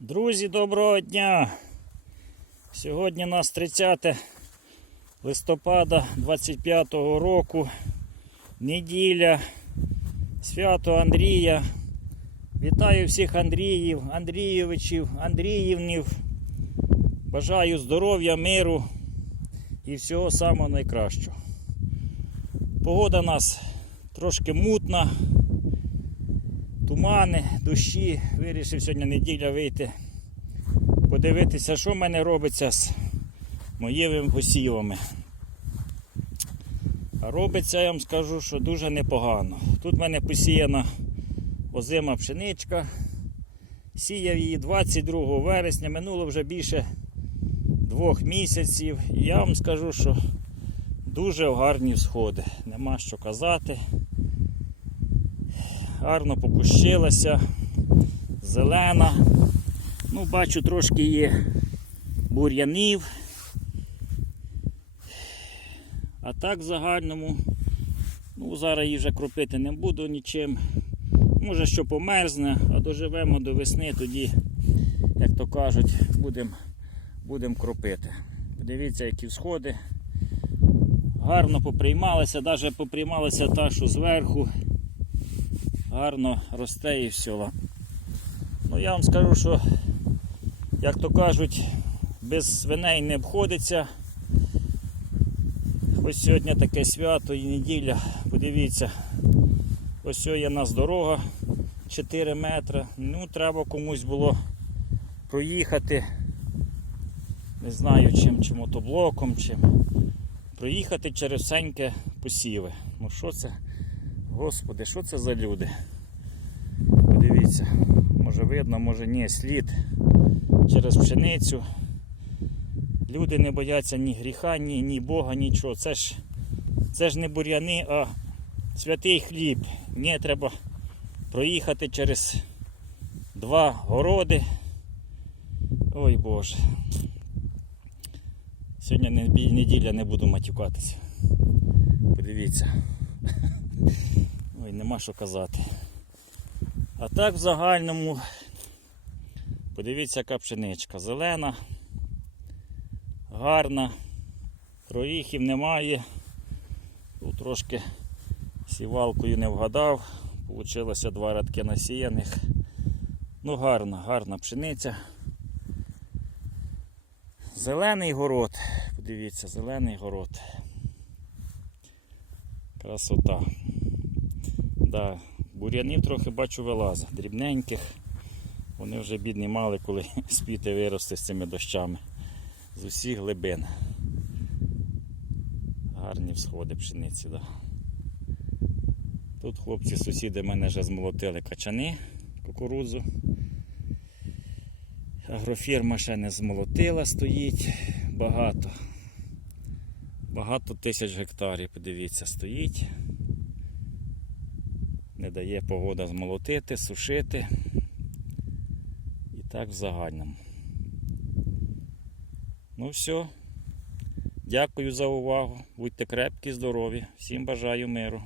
Друзі, доброго дня! Сьогодні у нас 30 листопада 25-го року, неділя, свято Андрія. Вітаю всіх Андріїв, Андрійовичів, Андріївнів. Бажаю здоров'я, миру і всього самого найкращого. Погода у нас трошки мутна, тумани, дощі. Вирішив сьогодні неділя вийти, подивитися, що в мене робиться з моїми посівами. Робиться, я вам скажу, що дуже непогано. Тут в мене посіяна озима пшеничка. Сіяв її 22 вересня, минуло вже більше двох місяців. І я вам скажу, що дуже гарні всходи. Нема що казати гарно покущилася, зелена. Ну, бачу, трошки є бур'янів. А так в загальному, ну, зараз її вже кропити не буду нічим. Може, що померзне, а доживемо до весни, тоді, як то кажуть, будемо будем кропити. Подивіться, які всходи. Гарно поприймалися, навіть поприймалася та, що зверху гарно росте і все. Ну я вам скажу, що, як то кажуть, без свиней не обходиться. Ось сьогодні таке свято і неділя. Подивіться, ось є нас дорога 4 метри. Ну, треба комусь було проїхати. Не знаю чим, чи мотоблоком, чим. Проїхати через всеньке посіви. Ну що це? Господи, що це за люди? Подивіться, може видно, може ні, слід через пшеницю. Люди не бояться ні гріха, ні, ні Бога, нічого. Це ж, це ж не бур'яни, а святий хліб. Ні, треба проїхати через два городи. Ой Боже. Сьогодні неділя не буду матюкатися. Подивіться. Ой, нема що казати. А так в загальному, подивіться, яка пшеничка. Зелена, гарна, проріхів немає. Тут трошки сівалкою не вгадав. Получилося два рядки насіяних. Ну, гарна, гарна пшениця. Зелений город. Подивіться, зелений город. Красота. Да, бур'янів трохи бачу вилазить, дрібненьких. Вони вже бідні мали, коли спіти вирости з цими дощами. З усіх глибин. Гарні всходи пшениці. Да. Тут хлопці сусіди мене вже змолотили качани кукурудзу. Агрофірма ще не змолотила, стоїть багато. Багато тисяч гектарів, подивіться, стоїть. Не дає погода змолотити, сушити. І так в загальному. Ну все. Дякую за увагу. Будьте крепкі, здорові. Всім бажаю миру.